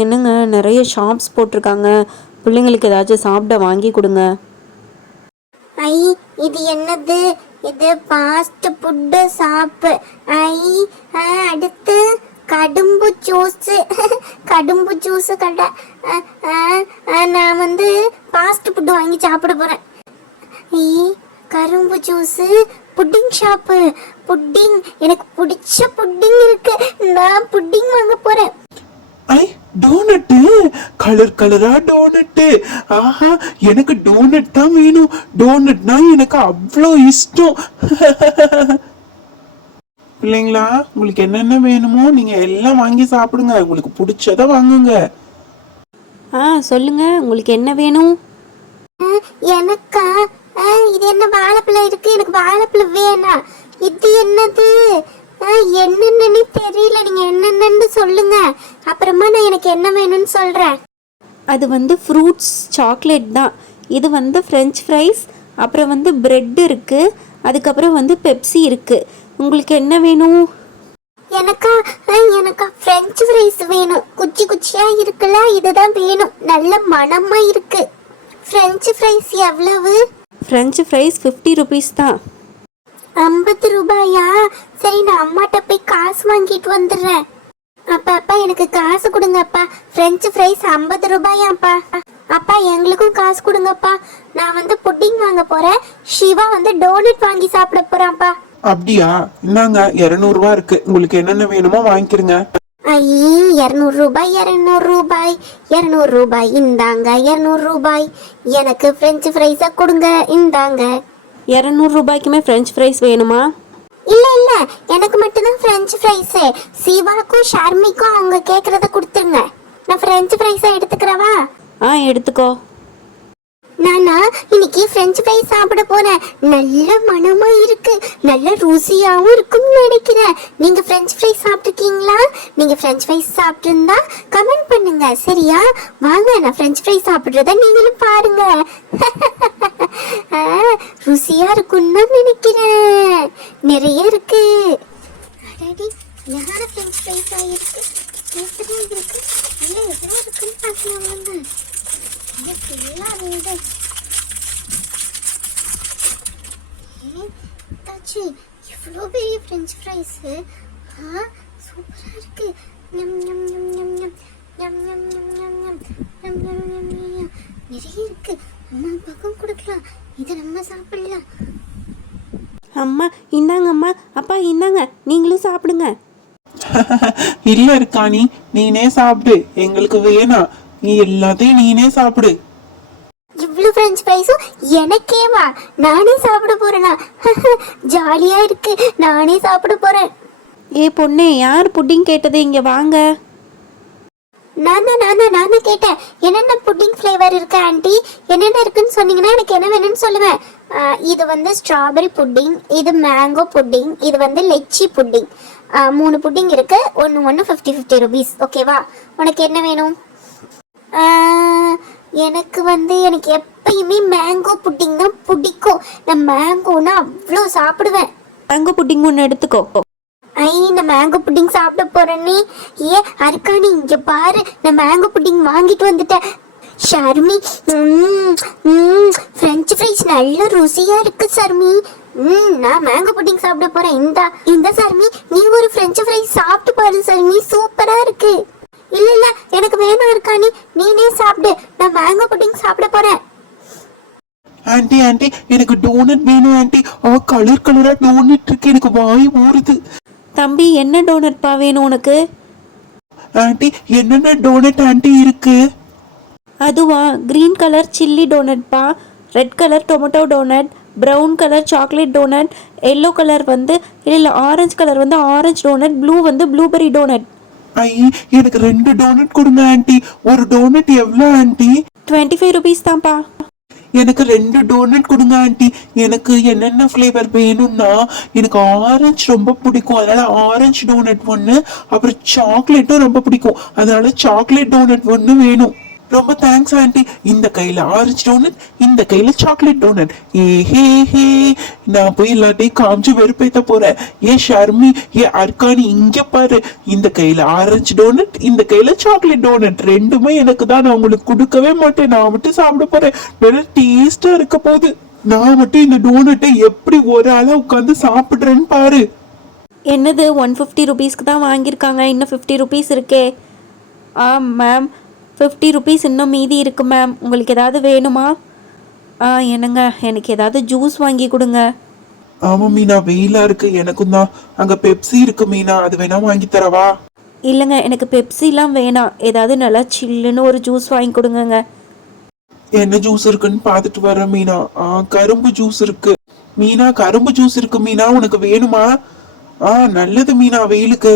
என்னங்க நிறைய ஷாப்ஸ் போட்டிருக்காங்க, பிள்ளைங்களுக்கு ஏதாச்சும் சாப்பிட வாங்கி கொடுங்க. ஐ, இது என்னது? இது ஃபாஸ்ட் ஃபுட்டு ஷாப்பு. ஐ, அடுத்து கடும்பு ஜூஸ். கடும்பு ஜூஸ் கடை. நான் வந்து ஃபாஸ்ட் ஃபுட்டு வாங்கி சாப்பிட போறேன். ஐ, கரும்பு ஜூஸ், புட்டிங் ஷாப்பு. புட்டிங், எனக்கு பிடிச்ச புட்டிங் இருக்கு. நான் புட்டிங் வாங்க போறேன். ஐ, டோனட்டு, கலர் கலரா டோனட்டு. ஆஹா, எனக்கு டோனட் தான் வேணும். டோனட்னா எனக்கு அவ்வளோ இஷ்டம். பிள்ளைங்களா, உங்களுக்கு என்னென்ன வேணுமோ நீங்க எல்லாம் வாங்கி சாப்பிடுங்க. உங்களுக்கு பிடிச்சத வாங்குங்க. சொல்லுங்க, உங்களுக்கு என்ன வேணும்? எனக்கா? இது என்ன வாழைப்பழம் இருக்கு? எனக்கு வாழைப்பழம் வேணாம். இது என்னது? என்னன்னு தெரியல. நீங்க என்னன்னு சொல்லுங்க, அப்புறமா நான் எனக்கு என்ன வேணும்னு சொல்றேன். அது வந்து ஃப்ரூட்ஸ் சாக்லேட் தான். இது வந்து ஃப்ரெஞ்ச் ஃப்ரைஸ், அப்புறம் வந்து பிரெட் இருக்கு, அதுக்கப்புறம் வந்து பெப்சி இருக்கு. உங்களுக்கு என்ன வேணும்? எனக்கா ஃப்ரெஞ்ச் ஃப்ரைஸ் வேணும். குச்சி குச்சியா இருக்குல்ல, இதுதான் வேணும். நல்ல மணமா இருக்கு. ஃப்ரெஞ்ச் ஃப்ரைஸ் எவ்வளவு? ஃப்ரெஞ்ச் ஃப்ரைஸ் 50 rupees தான். 50 ரூபாயா? சரி, நான் அம்மாட்ட போய் காசு வாங்கிட்டு வந்துடுறேன். அப்பா எனக்கு காசு கொடுங்கப்பா. ஃப்ரெஞ்ச் ஃப்ரைஸ் 50 ரூபாயாப்பா. அப்பா எங்களுக்கும் காசு கொடுங்கப்பா. நான் வந்து புட்டிங் வாங்க போறேன். சிவா வந்து டோனட் வாங்கி சாப்பிட போறான்ப்பா. அப்படியா? இந்தாங்க 200 ரூபாய் இருக்கு. உங்களுக்கு என்னென்ன வேணுமோ வாங்கிக்கிறங்க. ஐயே, 200 ரூபாய், 200 ரூபாய், 200 ரூபாய். இந்தாங்க 200 ரூபாய். எனக்கு ஃப்ரெஞ்ச் ஃப்ரைஸா கொடுங்க. இந்தாங்க. 200 ரூபாய்க்குமே ஃப்ரெஞ்ச் ஃப்ரைஸ் வேணுமா? இல்ல, எனக்கு மட்டும்தான் ஃப்ரெஞ்ச் ஃப்ரைஸ். சிவாக்கும் ஷர்மிக்கும் அவங்க கேக்குறத கொடுத்துருங்க. நான் ஃப்ரெஞ்ச் ஃப்ரைஸா எடுத்துக்கிறவா? எடுத்துக்கோ. நானா இன்னைக்கு ஃப்ரெஞ்ச் ஃப்ரைஸ் சாப்பிட போறேன். நல்ல மணமா இருக்கு, நல்ல ருசியாவும் இருக்கும்னு நினைக்கிறேன். நீங்க ஃப்ரெஞ்ச் ஃப்ரைஸ் சாப்பிட்டுருக்கீங்களா? நீங்க ஃப்ரெஞ்ச் ஃப்ரைஸ் சாப்பிட்டுருந்தா கமெண்ட் பண்ணுங்க, சரியா? வாங்க, நான் ஃப்ரெஞ்ச் ஃப்ரைஸ் சாப்பிடுறத நீங்களும் பாருங்க. ருசியா இருக்குன்னு நினைக்கிறேன். நிறைய இருக்கு. அடடி, யார ஃப்ரெஞ்ச் ஃப்ரைஸ் ஆயிருக்கு? எப்படி இருக்கு? இல்ல, எவ்வளவு இருக்குன்னு பார்க்கலாம். இவ்வளோ பெரிய ஃப்ரெஞ்ச் ஃப்ரைஸ். சூப்பரா இருக்கு. நிறைய இருக்கு. அம்மா பக்கம் கொடுக்கலாம். இதை நம்ம சாப்பிடலாம். அம்மா இந்தாங்க. அம்மா, அப்பா இந்தாங்க, நீங்களும் சாப்பிடுங்க. இல்ல இருக்காணி, நீனே சாப்பிடு. எங்களுக்கு வேணாம். நீ எல்லாத்தையும் நீனே சாப்பிடு. இவ்வளவு ஃப்ரெஞ்ச் ஃப்ரைஸும் எனக்கேவா? நானே சாப்பிட போறேனா? ஜாலியா இருக்கு. நானே சாப்பிட போறேன். பொண்ணே, யார் புட்டிங் கேட்டது? இங்க வாங்க. நான் தான் கேட்டேன். என்னென்ன புட்டிங் ஃப்ளேவர் இருக்கு ஆண்டி? என்னென்ன இருக்குன்னு சொன்னீங்கன்னா எனக்கு என்ன வேணும்னு சொல்லுவேன். இது வந்து ஸ்ட்ராபெரி புட்டிங், இது மேங்கோ புட்டிங், இது வந்து லெச்சி புட்டிங். 3 புட்டிங் இருக்கு. ஒன்று 50 rupees. ஓகேவா? உனக்கு என்ன வேணும்? எனக்கு எப்பயுமே மேங்கோ புட்டிங் தான் பிடிக்கும். நான் மேங்கோனா அவ்வளோ சாப்பிடுவேன். மேங்கோ புட்டிங் ஒன்று எடுத்துக்கோ. நான் மேங்கோ புட்டிங் சாப்பிட போறேன்னு. அருக்கானி, இங்க பாரு, நான் மேங்கோ புட்டிங் வாங்கிட்டு வந்துட்டேன். ஷர்மி, ஃப்ரெஞ்ச் ஃப்ரைஸ் நல்ல ருசியா இருக்கு ஷர்மி. நான் மேங்கோ புட்டிங் சாப்பிட போறேன். இந்த ஷர்மி, நீ ஒரு ஃப்ரெஞ்ச் ஃப்ரைஸ் சாப்பிட்டு பாரு ஷர்மி, சூப்பரா இருக்கு. இல்ல, எனக்கு வேணாம் இருக்கானி, நீனே சாப்பிடு. நான் மேங்கோ புட்டிங் சாப்பிட போறேன். ஆண்டி, எனக்கு டோனட் வேணும் ஆண்டி. கலர் கலரா டோனட் இருக்கு, எனக்கு வாய் ஊறுது. தம்பி, என்ன டோனட் பா வேணும் உனக்கு? ஆண்டி, என்னென்ன டோனட் ஆண்டி இருக்கு? அதுவா, கிரீன் கலர் சில்லி டோனட் பா, red colour tomato donut, brown colour chocolate donut, yellow colour வந்து இல்லை ஆரஞ்சு கலர் வந்து ஆரஞ்சு டோனட், ப்ளூ வந்து ப்ளூபெரி டோனட். எனக்கு 2 டோனட் கொடுங்க ஆண்டி. ஒரு டோனட் எவ்வளோ ஆண்டி? 25 rupees தான்ப்பா. எனக்கு 2 டோனட் கொடுங்க ஆண்டி. எனக்கு என்னென்ன ஃப்ளேவர் வேணும்னா, எனக்கு ஆரஞ்சு ரொம்ப பிடிக்கும், அதனால ஆரஞ்சு டோனட் ஒன்று, அப்புறம் சாக்லேட்டும் ரொம்ப பிடிக்கும், அதனால சாக்லேட் டோனட் ஒன்று வேணும். ரொம்ப தேங்க்ஸ் ஆண்டி. இந்த கையில ஆரஞ்சு டோனட், இந்த கையில சாக்லேட் டோனட். ஏ ஹே, நான் போய் எல்லாத்தையும் காமிச்சு வெறுப்பேத்த போறேன். ஏ ஷர்மி, ஏ அர்கானி, இங்க பாரு. இந்த கையில ஆரஞ்சு டோனட், இந்த கையில சாக்லேட் டோனட். ரெண்டுமே எனக்கு தான். நான் உங்களுக்கு கொடுக்கவே மாட்டேன். நான் மட்டும் சாப்பிட போறேன். நல்லா டேஸ்டா இருக்க போகுது. நான் மட்டும் இந்த டோனட்டை எப்படி ஒரு ஆளா உட்காந்து சாப்பிடுறேன்னு பாரு. என்னது 150 ருபீஸ்க்கு தான் வாங்கியிருக்காங்க, இன்னும் 50 ருபீஸ் இருக்கே. மேம் 50 ருபீஸ் இன்னும் மீதி இருக்கு மேம். உங்களுக்கு ஏதாவது வேணுமா? என்னங்க, எனக்கு ஏதாவது ஜூஸ் வாங்கி கொடுங்க. ஆமா மீனா, வெயிலா இருக்கு. எனக்கும் தான். அங்க பெப்சி இருக்கு மீனா, அது வேணா வாங்கி தரவா? இல்லைங்க, எனக்கு பெப்சிலாம் வேணாம். ஏதாவது நல்லா சில்லுன்னு ஒரு ஜூஸ் வாங்கி கொடுங்கங்க. என்ன ஜூஸ் இருக்குன்னு பாத்துட்டு வரேன் மீனா. கரும்பு ஜூஸ் இருக்கு மீனா, கரும்பு ஜூஸ் இருக்கு மீனா. உனக்கு வேணுமா? நல்லது மீனா, வெயிலுக்கு.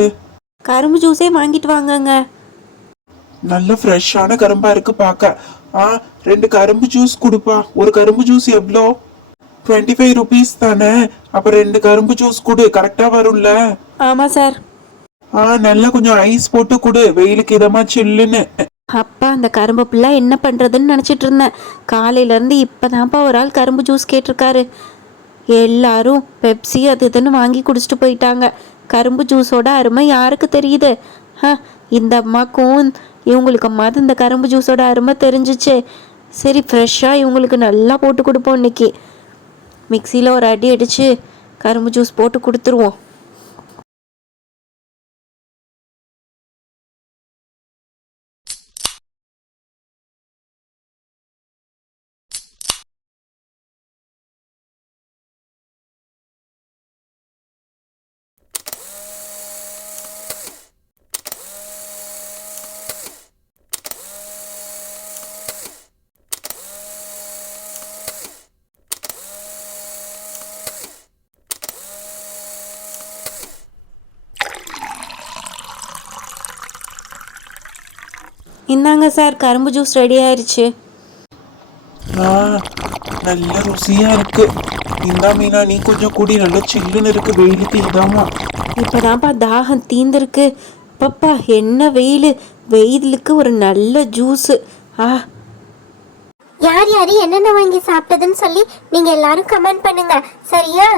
கரும்பு ஜூஸே வாங்கிட்டு வாங்கங்க. நல்ல ஃப்ரெஷ்ஷான கரும்பா இருக்கு பாக்க. 2 கரும்பு ஜூஸ் கொடுப்பா. ஒரு கரும்பு ஜூஸ் எவ்வளோ? 25 ருபீஸ் தானே. அப்ப 2 கரும்பு ஜூஸ் கொடு, கரெக்டா வரும்ல? ஆமாம் சார். நல்லா கொஞ்சம் ஐஸ் போட்டு கொடு, வெயிலுக்கு இதமா சில்லுன்னு. அப்பா, அந்த கரும்பு பிள்ளை என்ன பண்ணுறதுன்னு நினச்சிட்டு இருந்தேன். காலையிலேருந்து இப்போ தான்ப்பா ஒரு ஆள் கரும்பு ஜூஸ் கேட்டிருக்காரு. எல்லாரும் பெப்சி அது இதுன்னு வாங்கி குடிச்சிட்டு போயிட்டாங்க. கரும்பு ஜூஸோட அருமை யாருக்கு தெரியுது? இந்த அம்மாக்கும் இவங்களுக்கும்மாவது இந்த கரும்பு ஜூஸோட அருமை தெரிஞ்சிச்சு. சரி, ஃப்ரெஷ்ஷாக இவங்களுக்கு நல்லா போட்டு கொடுப்போம் இன்னைக்கு. மிக்சியில் ஒரு அடி அடித்து கரும்பு ஜூஸ் போட்டு கொடுத்துருவோம். இந்தாங்க சார், கரும்பு ஜூஸ் ரெடி ஆயிடுச்சு. நல்ல ருசியா இருக்கு. இந்தா மீனா, நீ கொஞ்சம் கூடி. நல்ல சில்லுன்னு இருக்கு, வெயிலுக்கு இதாமா. இப்போதான்ப்பா தாகம் தீந்துருக்கு. பப்பா, என்ன வெயில்! வெயிலுக்கு ஒரு நல்ல ஜூஸு. யார் யார் என்னென்ன வாங்கி சாப்பிட்டதுன்னு சொல்லி நீங்க எல்லாரும் கமெண்ட் பண்ணுங்க, சரியா?